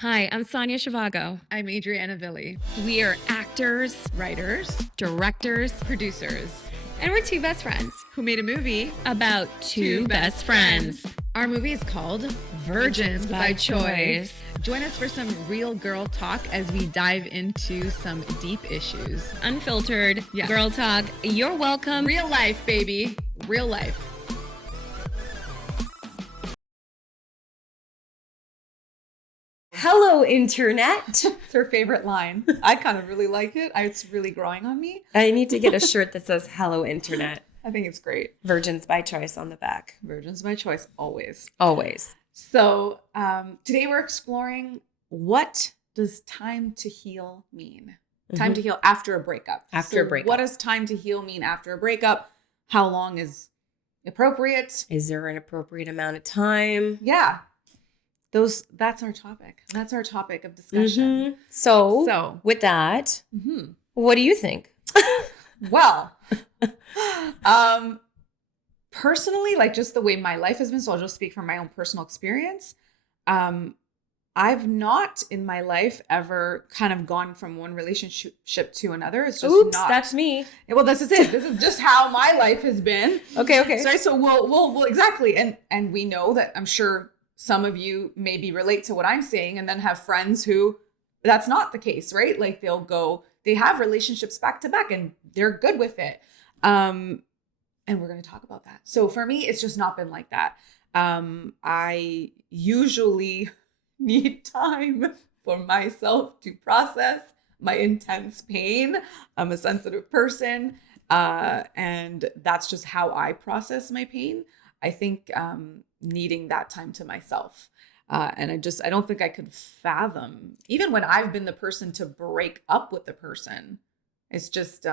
Hi, I'm Sonia Shivago. I'm Adriana Villi. We are actors, Writers, directors, producers, and we're two best friends who made a movie about two best friends. Our movie is called Virgins by Choice. Join us for some real girl talk as we dive into some deep issues. Unfiltered, Yes. girl talk. You're welcome. Real life, baby. Real life. Hello, Internet. It's her favorite line. I kind of really like it. It's really growing on me. I need to get a shirt that says Hello, Internet. I think it's great. Virgins by Choice on the back. Virgins by choice, always. Always. So today we're exploring, what does time to heal mean? Time to heal after a breakup. After a breakup. What does time to heal mean after a breakup? How long is appropriate? Is there an appropriate amount of time? Yeah. That's our topic. That's our topic of discussion. So, with that, what do you think? Well, personally, like just the way my life has been, so I'll just speak from my own personal experience. I've not in my life ever kind of gone from one relationship to another. It's just Oops, not. that's me. Well, this is it. This is just how my life has been. Okay. So we'll exactly. And we know that, I'm sure some of you maybe relate to what I'm saying, and then have friends who that's not the case, right? Like they have relationships back to back and they're good with it. And we're going to talk about that. So for me, it's just not been like that. I usually need time for myself to process my intense pain. I'm a sensitive person. And that's just how I process my pain. I think needing that time to myself. And I don't think I could fathom, even when I've been the person to break up with the person, it's just,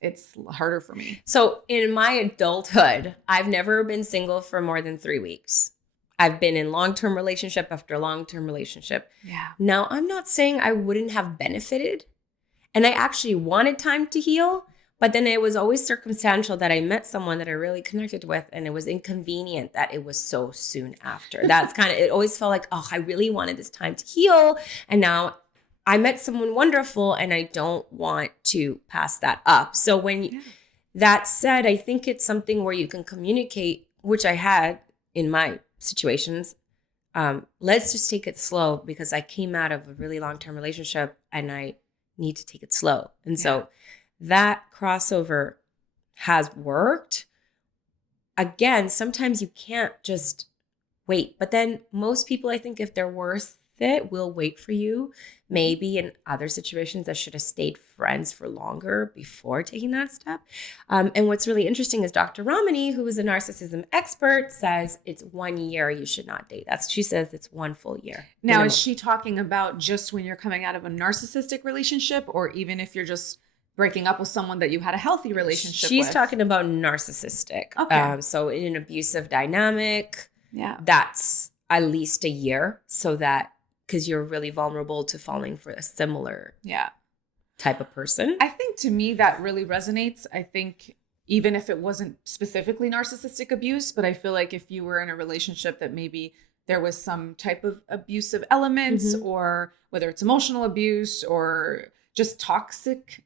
it's harder for me. So in my adulthood, I've never been single for more than 3 weeks. I've been in long-term relationship after long-term relationship. Yeah. Now, I'm not saying I wouldn't have benefited. And I actually wanted time to heal. But then it was always circumstantial that I met someone that I really connected with, and it was inconvenient that it was so soon after. That's kind of, it always felt like, oh, I really wanted this time to heal. And now I met someone wonderful and I don't want to pass that up. So that said, I think it's something where you can communicate, which I had in my situations. Let's just take it slow because I came out of a really long-term relationship and I need to take it slow. And so that crossover has worked. Again, sometimes you can't just wait. But then most people, I think, if they're worth it, will wait for you. Maybe in other situations, I should have stayed friends for longer before taking that step. And what's really interesting is Dr. Ramani, who is a narcissism expert, says it's 1 year you should not date. She says it's 1 full year. Now, minimum. is she talking about just when you're coming out of a narcissistic relationship, or even if you're just breaking up with someone that you had a healthy relationship She's with? talking about narcissistic. Okay. So in an abusive dynamic, Yeah. that's at least 1 year, so that because you're really vulnerable to falling for a similar type of person. I think to me that really resonates. I think even if it wasn't specifically narcissistic abuse, but I feel like if you were in a relationship that maybe there was some type of abusive elements, or whether it's emotional abuse or just toxicity.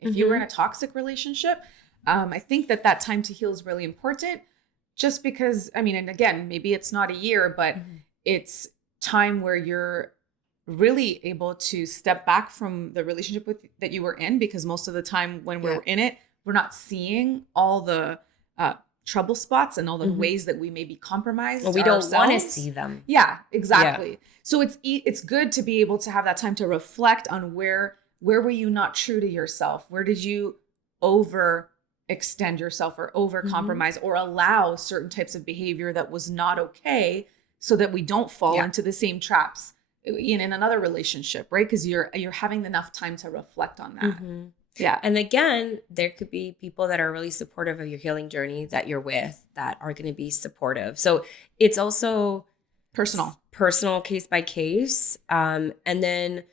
If you were in a toxic relationship, I think that time to heal is really important, just because, I mean, and again, maybe it's not 1 year, but it's time where you're really able to step back from the relationship that you were in, because most of the time when we're in it, we're not seeing all the trouble spots and all the ways that we may be compromised. Well, we don't want to see them. Yeah, exactly. Yeah. So it's good to be able to have that time to reflect on where were you not true to yourself? Where did you overextend yourself or over compromise or allow certain types of behavior that was not okay, so that we don't fall into the same traps in another relationship, right? Because you're having enough time to reflect on that. Yeah. And again, there could be people that are really supportive of your healing journey that you're with that are going to be supportive. So it's also personal case by case. And then,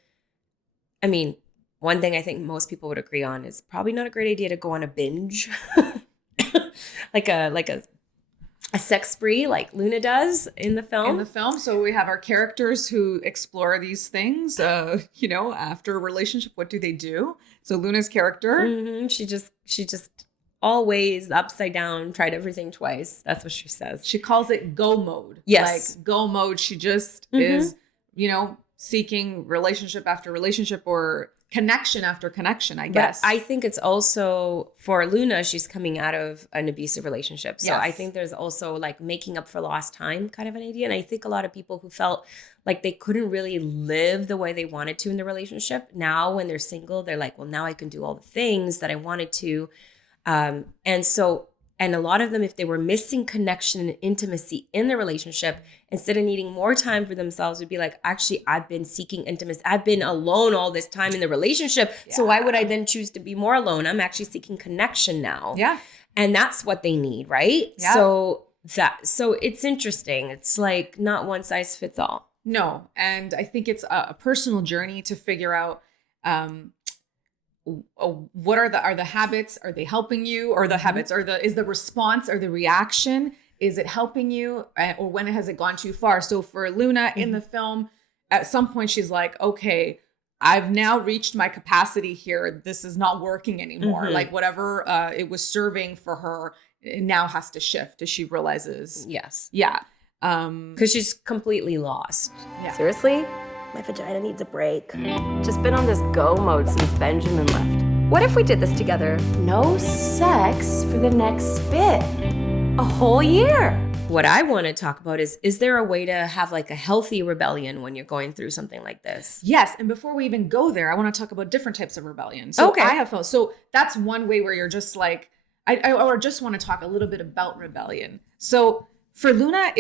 I mean, one thing I think most people would agree on is probably not a great idea to go on a binge, like a a sex spree like Luna does in the film. So we have our characters who explore these things, after a relationship, what do they do? So Luna's character, She just always upside down, tried everything twice. That's what she says. she calls it go mode. Yes. Like go mode. She just is, seeking relationship after relationship or connection after connection, I guess. But I think it's also for Luna, she's coming out of an abusive relationship. So Yes. I think there's also like making up for lost time kind of an idea. And I think a lot of people who felt like they couldn't really live the way they wanted to in the relationship, now when they're single, they're like, well, now I can do all the things that I wanted to. And a lot of them, if they were missing connection and intimacy in the relationship, instead of needing more time for themselves, would be like, actually, I've been seeking intimacy. I've been alone all this time in the relationship. Yeah. So why would I then choose to be more alone? I'm actually seeking connection now. Yeah. And that's what they need, right? Yeah. So it's interesting. It's like not one size fits all. No. And I think it's a personal journey to figure out, what are the habits? Are they helping you? Or the habits is the response or the reaction? Is it helping you? Or when has it gone too far? So for Luna in the film, at some point she's like, okay, I've now reached my capacity here. This is not working anymore. Like whatever it was serving for her, it now has to shift as she realizes. Yes. Yeah. Because she's completely lost. Yeah. Seriously? My vagina needs a break. Just been on this go mode since Benjamin left. What if we did this together? No sex for the next bit. A whole year. What I want to talk about is there a way to have like a healthy rebellion when you're going through something like this? Yes. And before we even go there, I want to talk about different types of rebellion. So okay. I have felt, so that's one way where you're just like, I just want to talk a little bit about rebellion. So for Luna,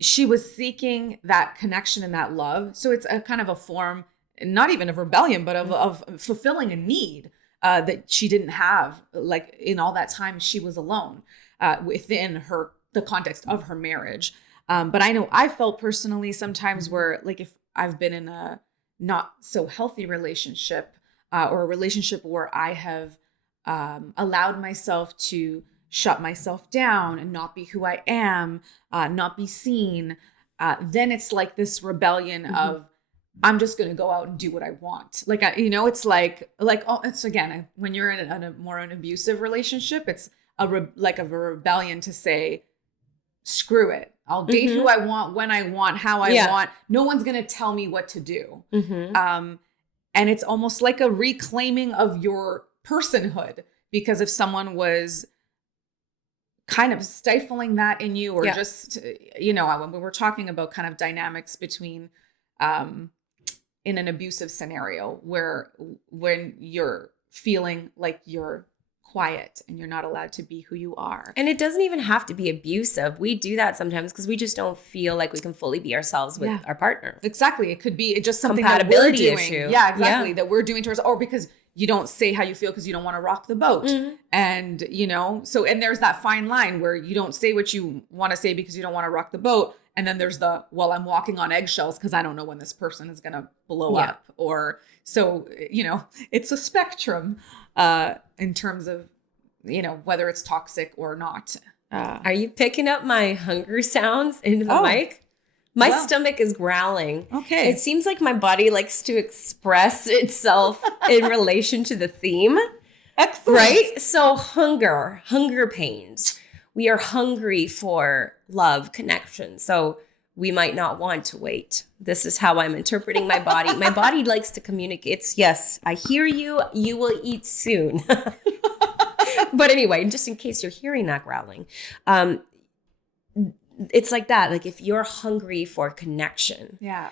she was seeking that connection and that love. So it's a kind of a form, not even of rebellion, but of fulfilling a need that she didn't have, like in all that time she was alone within the context of her marriage. But I know I felt personally sometimes where like if I've been in a not so healthy relationship or a relationship where I have allowed myself to shut myself down and not be who I am, not be seen, then it's like this rebellion of, I'm just going to go out and do what I want. Like, it's it's again, when you're in a more an abusive relationship, it's a rebellion to say, screw it. I'll date who I want, when I want, how I want. No one's going to tell me what to do. And it's almost like a reclaiming of your personhood, because if someone was kind of stifling that in you, or just, when we were talking about kind of dynamics between, in an abusive scenario when you're feeling like you're quiet and you're not allowed to be who you are. And it doesn't even have to be abusive. We do that sometimes because we just don't feel like we can fully be ourselves with our partner. Exactly. It could be just something compatibility that we're doing. issue. Yeah, exactly. That we're doing towards, or because you don't say how you feel because you don't want to rock the boat. And, and there's that fine line where you don't say what you want to say because you don't want to rock the boat. And then there's I'm walking on eggshells because I don't know when this person is going to blow up. Or so, it's a spectrum in terms of, whether it's toxic or not. Are you picking up my hunger sounds into the mic? My stomach is growling. Okay. It seems like my body likes to express itself in relation to the theme. Excellent. Right? So hunger pains. We are hungry for love, connection. So we might not want to wait. This is how I'm interpreting my body. My body likes to communicate. It's, yes, I hear you. You will eat soon. But anyway, just in case you're hearing that growling, it's like that. Like if you're hungry for connection. Yeah.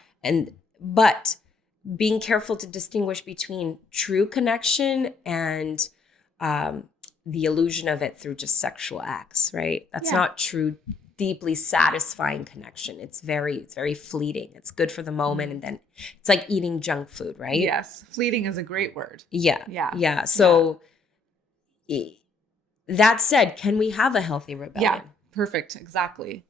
But being careful to distinguish between true connection and the illusion of it through just sexual acts, right? That's not true, deeply satisfying connection. It's very fleeting. It's good for the moment. And then it's like eating junk food, right? Yes. Fleeting is a great word. Yeah. Yeah. So that said, can we have a healthy rebellion? Yeah. Perfect. Exactly.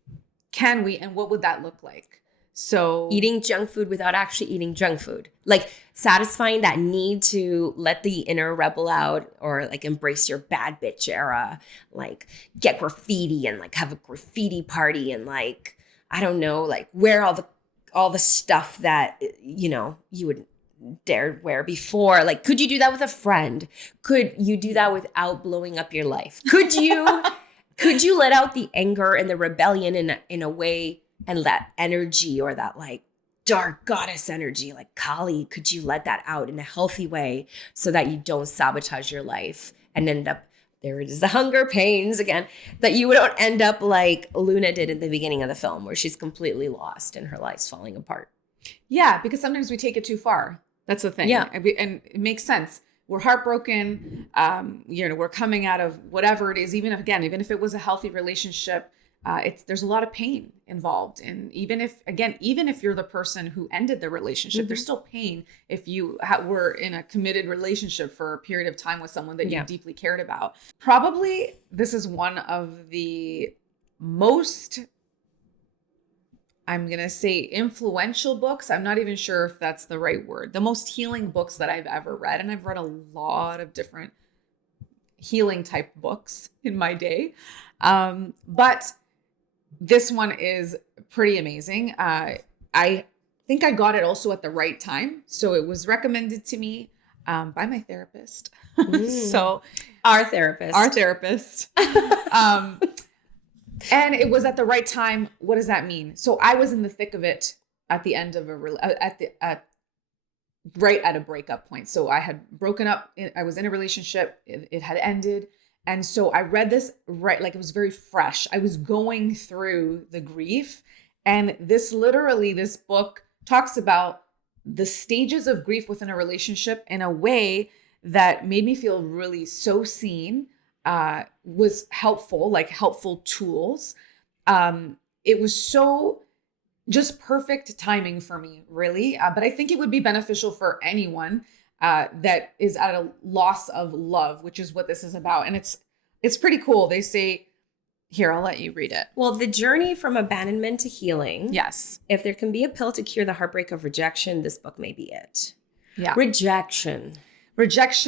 Can we? And what would that look like? So eating junk food without actually eating junk food, like satisfying that need to let the inner rebel out, or like embrace your bad bitch era, like get graffiti and like have a graffiti party and like, I don't know, like wear all the stuff that, you know, you would dare wear before. Like, could you do that with a friend? Could you do that without blowing up your life? Could you could you let out the anger and the rebellion in a way, and that energy, or that like dark goddess energy, like Kali, could you let that out in a healthy way so that you don't sabotage your life and end up, there it is, the hunger pains again, that you don't end up like Luna did at the beginning of the film, where she's completely lost and her life's falling apart. yeah, because sometimes we take it too far. That's the thing. Yeah. And it makes sense. We're heartbroken. You know, we're coming out of whatever it is, even if it was a healthy relationship, there's a lot of pain involved. And even if you're the person who ended the relationship, there's still pain if you were in a committed relationship for a period of time with someone that you deeply cared about. Probably this is one of the most, I'm going to say, influential books. I'm not even sure if that's the right word. The most healing books that I've ever read. And I've read a lot of different healing type books in my day. But this one is pretty amazing. I think I got it also at the right time. So it was recommended to me by my therapist. So Our therapist. And it was at the right time. What does that mean? So I was in the thick of it at the end of right at a breakup point. So I had broken up. I was in a relationship. It had ended. And so I read this like it was very fresh. I was going through the grief. And this book talks about the stages of grief within a relationship in a way that made me feel really so seen, was helpful, like helpful tools. It was so just perfect timing for me, really. But I think it would be beneficial for anyone that is at a loss of love, which is what this is about. And it's pretty cool. They say, here, I'll let you read it. Well, the journey from abandonment to healing. Yes. If there can be a pill to cure the heartbreak of rejection, this book may be it. Yeah. Rejection,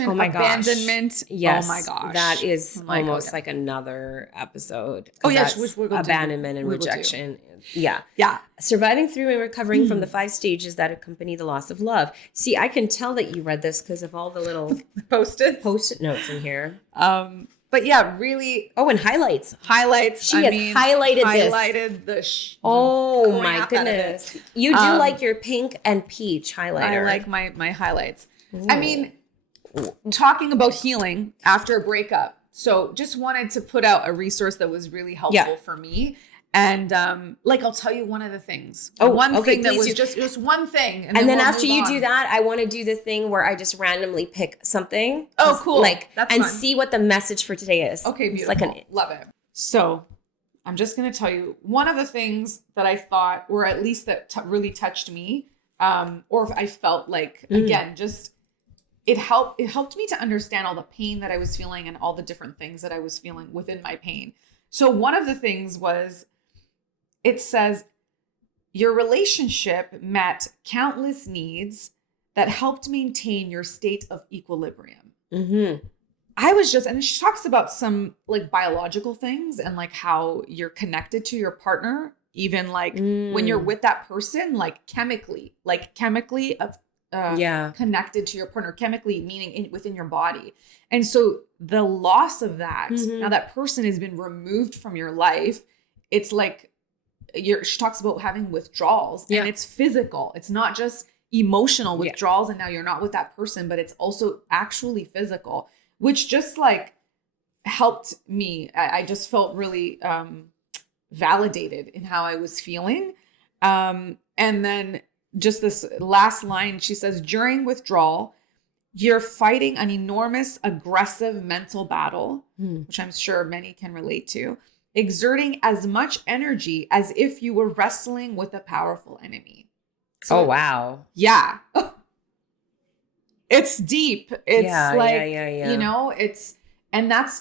oh my abandonment. Gosh. Yes. Oh my gosh. That is almost like another episode. Oh yes, which we're going to abandonment and rejection. Yeah. Yeah. Surviving through and recovering from the 5 stages that accompany the loss of love. See, I can tell that you read this because of all the little Post-it notes in here. But yeah, really. Oh, and highlights. She has highlighted this. Oh my goodness. You do like your pink and peach highlighter. I like my highlights. Ooh. I mean, talking about healing after a breakup. So just wanted to put out a resource that was really helpful for me. And like, I'll tell you one of the things. Thing that was just one thing. And then after you do that, I want to do the thing where I just randomly pick something. Oh, cool. Like, that's and fun. See what the message for today is. Okay, beautiful. It's love it. So I'm just going to tell you one of the things that I thought, or at least that really touched me, or if I felt like, again, just it helped me to understand all the pain that I was feeling and all the different things that I was feeling within my pain. So one of the things was, it says, your relationship met countless needs that helped maintain your state of equilibrium. Mm-hmm. And she talks about some like biological things and like how you're connected to your partner, even like when you're with that person, like chemically connected to your partner, chemically meaning within your body. And so the loss of that, now that person has been removed from your life, it's like, she talks about having withdrawals and it's physical. It's not just emotional withdrawals and now you're not with that person, but it's also actually physical, which just like helped me. I just felt really validated in how I was feeling. And then just this last line, she says, during withdrawal, you're fighting an enormous aggressive mental battle, which I'm sure many can relate to, exerting as much energy as if you were wrestling with a powerful enemy. So, oh, wow. Yeah. It's deep. It's you know, and that's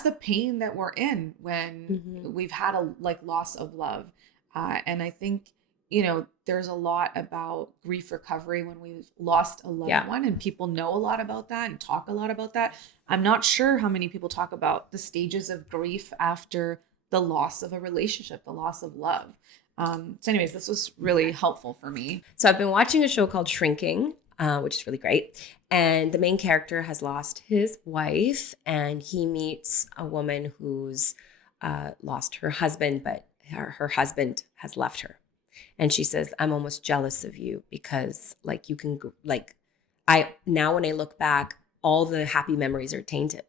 the pain that we're in when we've had a like loss of love. And I think there's a lot about grief recovery when we've lost a loved Yeah. one, and people know a lot about that and talk a lot about that. I'm not sure how many people talk about the stages of grief after the loss of a relationship, the loss of love. So anyways, this was really helpful for me. So I've been watching a show called Shrinking, which is really great. And the main character has lost his wife, and he meets a woman who's lost her husband, but her husband has left her. And she says, I'm almost jealous of you because like you can, like, now when I look back, all the happy memories are tainted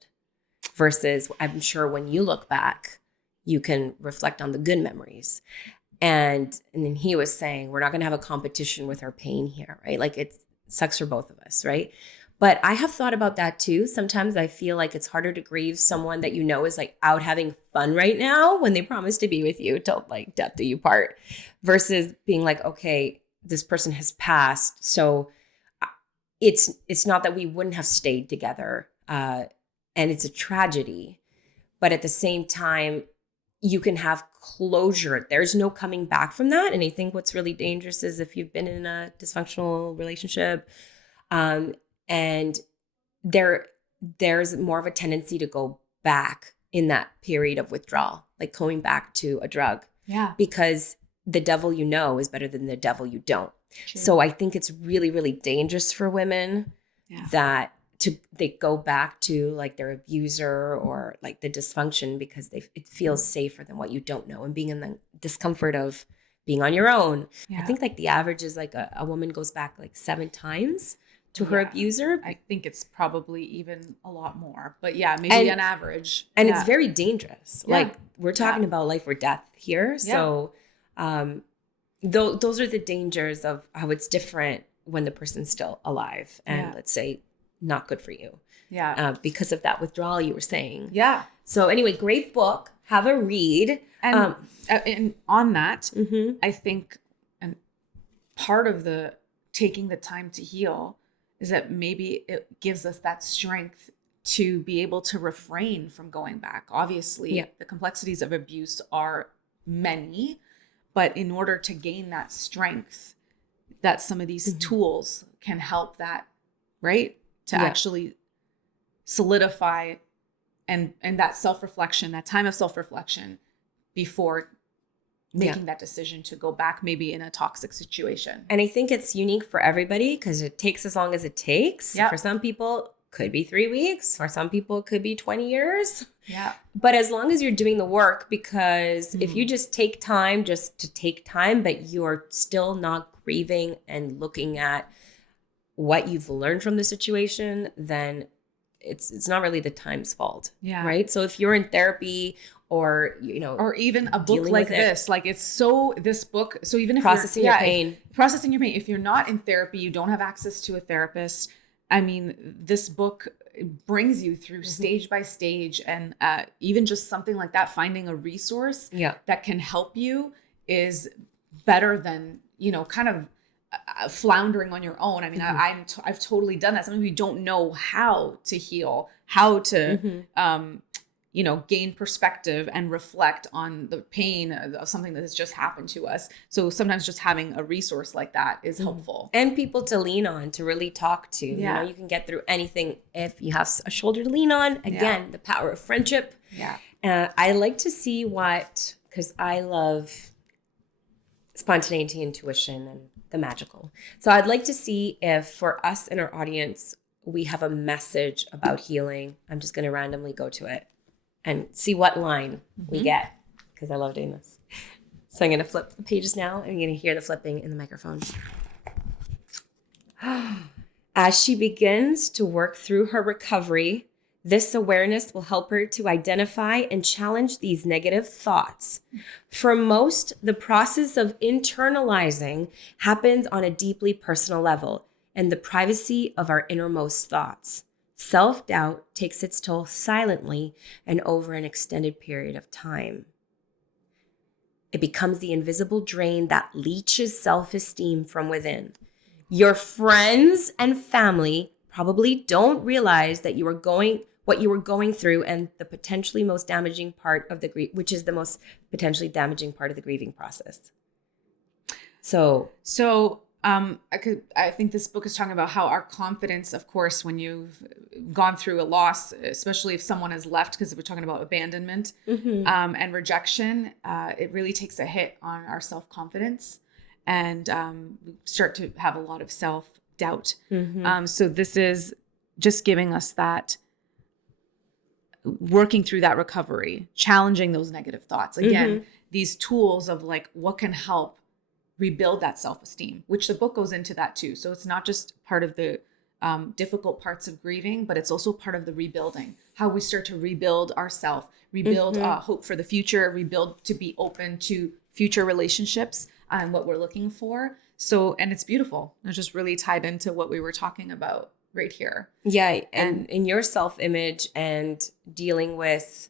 versus I'm sure when you look back, you can reflect on the good memories. And then he was saying, we're not going to have a competition with our pain here, right? Like it sucks for both of us, right? But I have thought about that too. Sometimes I feel like it's harder to grieve someone that is like out having fun right now when they promise to be with you till like death do you part, versus being like, okay, this person has passed. So it's not that we wouldn't have stayed together. And it's a tragedy. But at the same time, you can have closure. There's no coming back from that. And I think what's really dangerous is if you've been in a dysfunctional relationship, and there's more of a tendency to go back in that period of withdrawal, like going back to a drug. Yeah. Because the devil you know is better than the devil you don't. True. So I think it's really, really dangerous for women that they go back to like their abuser or like the dysfunction because it feels safer than what you don't know and being in the discomfort of being on your own. Yeah. I think like the average is like a woman goes back like 7 times to her abuser. I think it's probably even a lot more, but maybe an average. And it's very dangerous. Yeah. Like we're talking about life or death here. Yeah. So those are the dangers of how it's different when the person's still alive and let's say not good for you. Yeah. Because of that withdrawal you were saying. Yeah. So anyway, great book. Have a read. And on that, Mm-hmm. I think and part of the taking the time to heal is that maybe it gives us that strength to be able to refrain from going back. Obviously, the complexities of abuse are many, but in order to gain that strength, that some of these tools can help that, right? To actually solidify and that self-reflection, that time of self-reflection before making that decision to go back maybe in a toxic situation. And I think it's unique for everybody because it takes as long as it takes. Yep. For some people, could be 3 weeks. For some people, it could be 20 years. Yeah. But as long as you're doing the work, because if you just take time just to take time, but you're still not grieving and looking at what you've learned from the situation, then it's not really the time's fault. Yeah. Right. So if you're in therapy or, or even a book like this, like this book. So even if processing your pain, if you're not in therapy, you don't have access to a therapist. I mean, this book brings you through stage by stage, and even just something like that, finding a resource that can help you is better than, kind of floundering on your own. I mean, I've totally done that. Sometimes we don't know how to heal, how to, gain perspective and reflect on the pain of something that has just happened to us. So sometimes just having a resource like that is helpful. And people to lean on, to really talk to. Yeah. You can get through anything if you have a shoulder to lean on. Again, the power of friendship. Yeah. I like to see because I love spontaneity, intuition, and the magical. So I'd like to see if for us in our audience, we have a message about healing. I'm just going to randomly go to it and see what line we get, because I love doing this. So I'm going to flip the pages now, and you're going to hear the flipping in the microphone. As she begins to work through her recovery, this awareness will help her to identify and challenge these negative thoughts. For most, the process of internalizing happens on a deeply personal level in the privacy of our innermost thoughts. Self-doubt takes its toll silently and over an extended period of time. It becomes the invisible drain that leaches self-esteem from within. Your friends and family probably don't realize that what you were going through and the potentially most damaging part of the grief, which is the most potentially damaging part of the grieving process. So I think this book is talking about how our confidence, of course, when you've gone through a loss, especially if someone has left, because we're talking about abandonment and rejection, it really takes a hit on our self-confidence, and we start to have a lot of self-doubt. So this is just giving us that, working through that recovery, challenging those negative thoughts. Again, these tools of like what can help rebuild that self-esteem, which the book goes into that too. So it's not just part of the difficult parts of grieving, but it's also part of the rebuilding, how we start to rebuild ourselves, rebuild hope for the future, rebuild to be open to future relationships and what we're looking for. So, and it's beautiful. It's just really tied into what we were talking about right here. Yeah. And in your self-image and dealing with,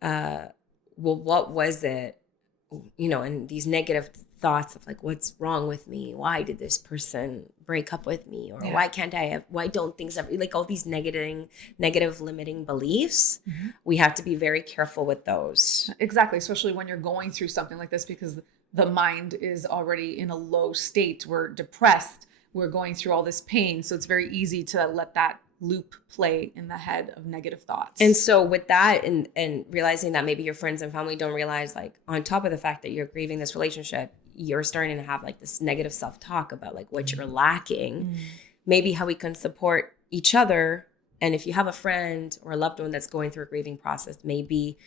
what was it, and these negative thoughts of like, what's wrong with me? Why did this person break up with me? Or why don't things ever, like all these negative limiting beliefs, we have to be very careful with those. Exactly. Especially when you're going through something like this, because the mind is already in a low state. We're depressed. We're going through all this pain. So it's very easy to let that loop play in the head of negative thoughts. And so with that and realizing that maybe your friends and family don't realize, like, on top of the fact that you're grieving this relationship, you're starting to have like this negative self-talk about like what you're lacking, maybe how we can support each other. And if you have a friend or a loved one that's going through a grieving process, maybe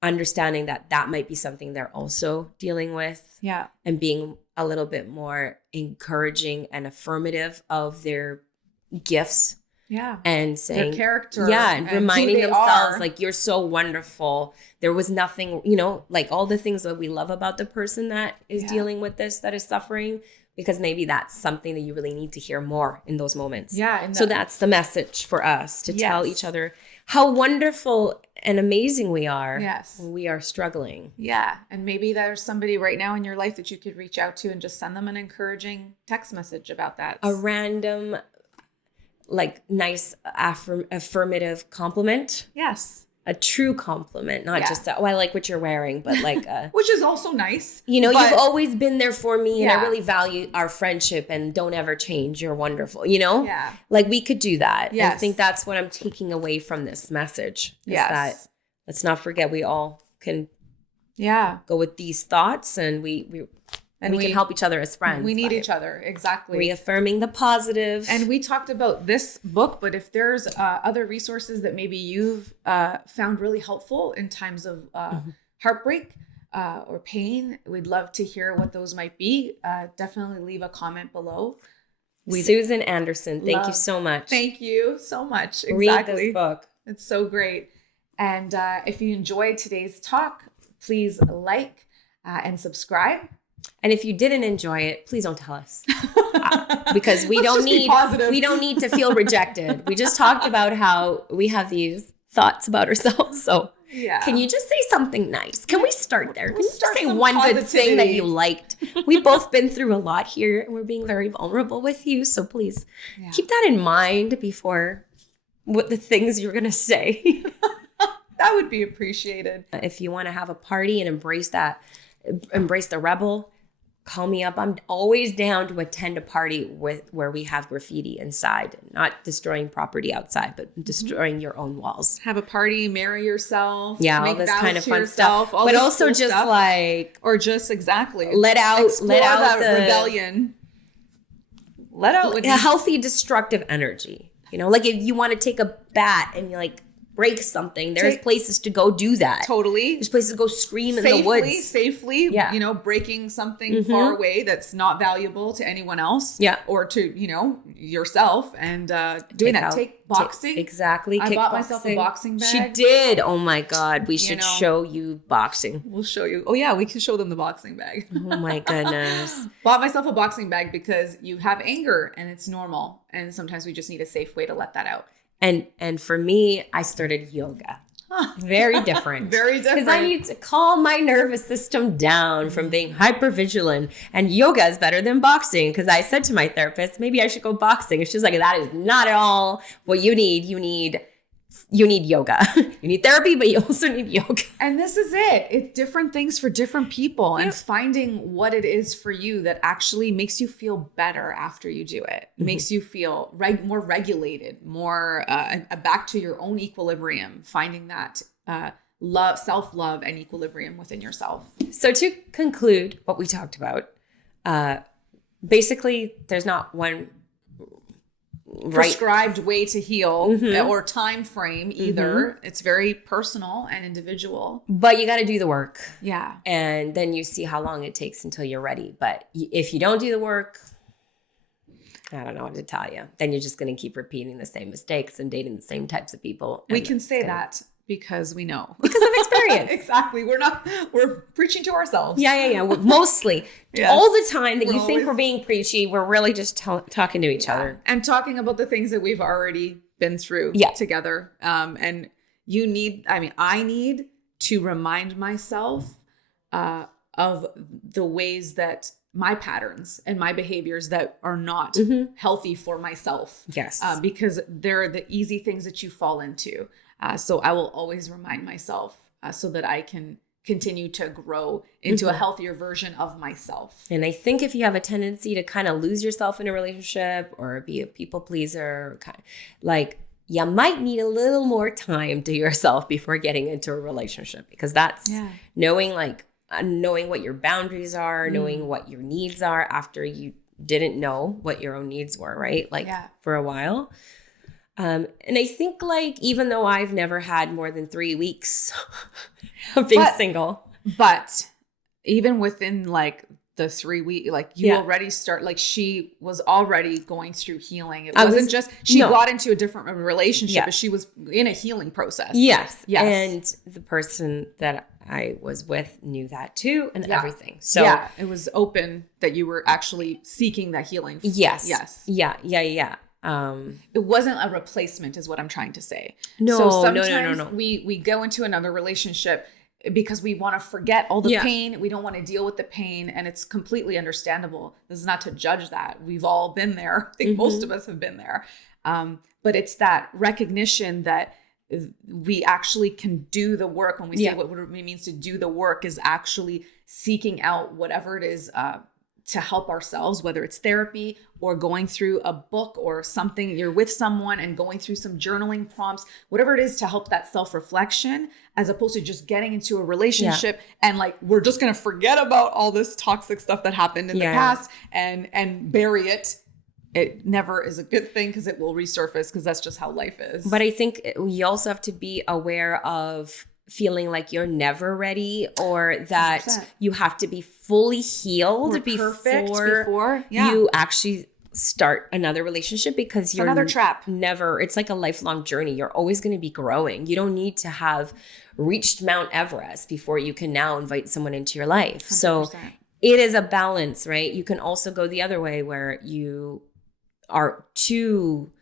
understanding that that might be something they're also dealing with. Yeah. And being a little bit more encouraging and affirmative of their gifts. Yeah. And saying their character. Yeah. And reminding themselves, are. like, you're so wonderful. There was nothing, like all the things that we love about the person that is dealing with this, that is suffering, because maybe that's something that you really need to hear more in those moments. Yeah. And so that's the message for us, to tell each other how wonderful and amazing we are. Yes. When we are struggling. Yeah. And maybe there's somebody right now in your life that you could reach out to and just send them an encouraging text message about that. A random, like, nice affirmative compliment. Yes. A true compliment, not just I like what you're wearing, but like which is also nice. You've always been there for me, and I really value our friendship, and don't ever change. You're wonderful, Yeah. Like, we could do that. Yes. I think that's what I'm taking away from this message. Is that let's not forget we all can go with these thoughts, and we can help each other as friends. We need each other. Exactly. Reaffirming the positive. And we talked about this book, but if there's other resources that maybe you've found really helpful in times of heartbreak or pain, we'd love to hear what those might be. Definitely leave a comment below. Susan Anderson, thank you so much. Thank you so much. Exactly. Read this book. It's so great. And if you enjoyed today's talk, please like and subscribe. And if you didn't enjoy it, please don't tell us, because we don't need to feel rejected. We just talked about how we have these thoughts about ourselves. So can you just say something nice? Can we start there? Can you just say one good thing that you liked? We've both been through a lot here, and we're being very vulnerable with you. So please keep that in mind before what the things you're going to say. That would be appreciated. If you want to have a party and embrace the rebel, call me up. I'm always down to attend a party where we have graffiti inside, not destroying property outside, but destroying your own walls. Have a party, marry yourself. All this kind of fun stuff. But also just stuff. Let out that rebellion. Let out a healthy destructive energy. Like if you want to take a bat and you break something, there's places to go do that. Totally. There's places to go scream in the woods. Safely, breaking something far away that's not valuable to anyone else. Yeah. Or to, yourself, and doing that. Take boxing. Exactly. I bought myself a boxing bag. She did. Oh my God. We should show you boxing. We'll show you. Oh yeah, we can show them the boxing bag. Oh my goodness. Bought myself a boxing bag because you have anger and it's normal. And sometimes we just need a safe way to let that out. And for me, I started yoga. Very different. Very different. Because I need to calm my nervous system down from being hypervigilant. And yoga is better than boxing. Because I said to my therapist, maybe I should go boxing. And she's like, that is not at all what you need. You need you need yoga. You need therapy, but you also need yoga. And this is it. It's different things for different people, and finding what it is for you that actually makes you feel better after you do it, makes you feel more regulated, more back to your own equilibrium, finding that love, self-love and equilibrium within yourself. So to conclude what we talked about, basically there's not one prescribed way to heal or time frame either. It's very personal and individual. But you got to do the work. Yeah. And then you see how long it takes until you're ready. But if you don't do the work, I don't know what to tell you. Then you're just going to keep repeating the same mistakes and dating the same types of people. We can say that because we know. Because of experience. Exactly. We're preaching to ourselves. Yeah. Mostly. Yes. All the time that you think always, we're being preachy, we're really just talking to each other. And talking about the things that we've already been through together. And I need to remind myself of the ways that my patterns and my behaviors that are not healthy for myself. Yes. Because they're the easy things that you fall into. So I will always remind myself so that I can continue to grow into a healthier version of myself. And I think if you have a tendency to kind of lose yourself in a relationship or be a people pleaser, you might need a little more time to yourself before getting into a relationship, because that's knowing what your boundaries are, knowing what your needs are after you didn't know what your own needs were, right? For a while. And I think even though I've never had more than 3 weeks of being single, but even within the 3 week, you already start, she was already going through healing. It wasn't just, she got into a different relationship, but she was in a healing process. Yes. And the person that I was with knew that too, and everything. So it was open that you were actually seeking that healing. Yes. Yeah. It wasn't a replacement is what I'm trying to say. No, so sometimes no. we go into another relationship because we want to forget all the pain. We don't want to deal with the pain, and it's completely understandable. This is not to judge that. We've all been there. I think most of us have been there. But it's that recognition that we actually can do the work. When we say what it means to do the work is actually seeking out whatever it is to help ourselves, whether it's therapy or going through a book or something, you're with someone and going through some journaling prompts, whatever it is to help that self-reflection, as opposed to just getting into a relationship and we're just going to forget about all this toxic stuff that happened in the past and bury it. It never is a good thing because it will resurface, because that's just how life is. But I think we also have to be aware of feeling like you're never ready, or that 100%. You have to be fully healed before you actually start another relationship, because you're another trap. It's like a lifelong journey. You're always going to be growing. You don't need to have reached Mount Everest before you can now invite someone into your life. 100%. So it is a balance, right? You can also go the other way where you are too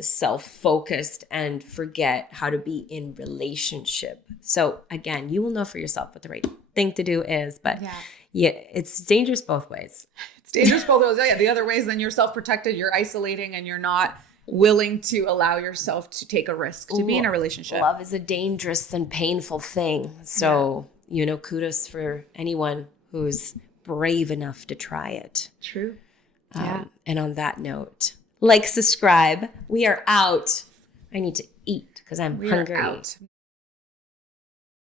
self-focused and forget how to be in relationship. So again, you will know for yourself what the right thing to do is, but it's dangerous both ways. It's dangerous both ways. Yeah, the other ways, then you're self-protected, you're isolating, and you're not willing to allow yourself to take a risk to be in a relationship. Love is a dangerous and painful thing. So, kudos for anyone who's brave enough to try it. True. And on that note, subscribe. We are out. I need to eat because I'm hungry. Out.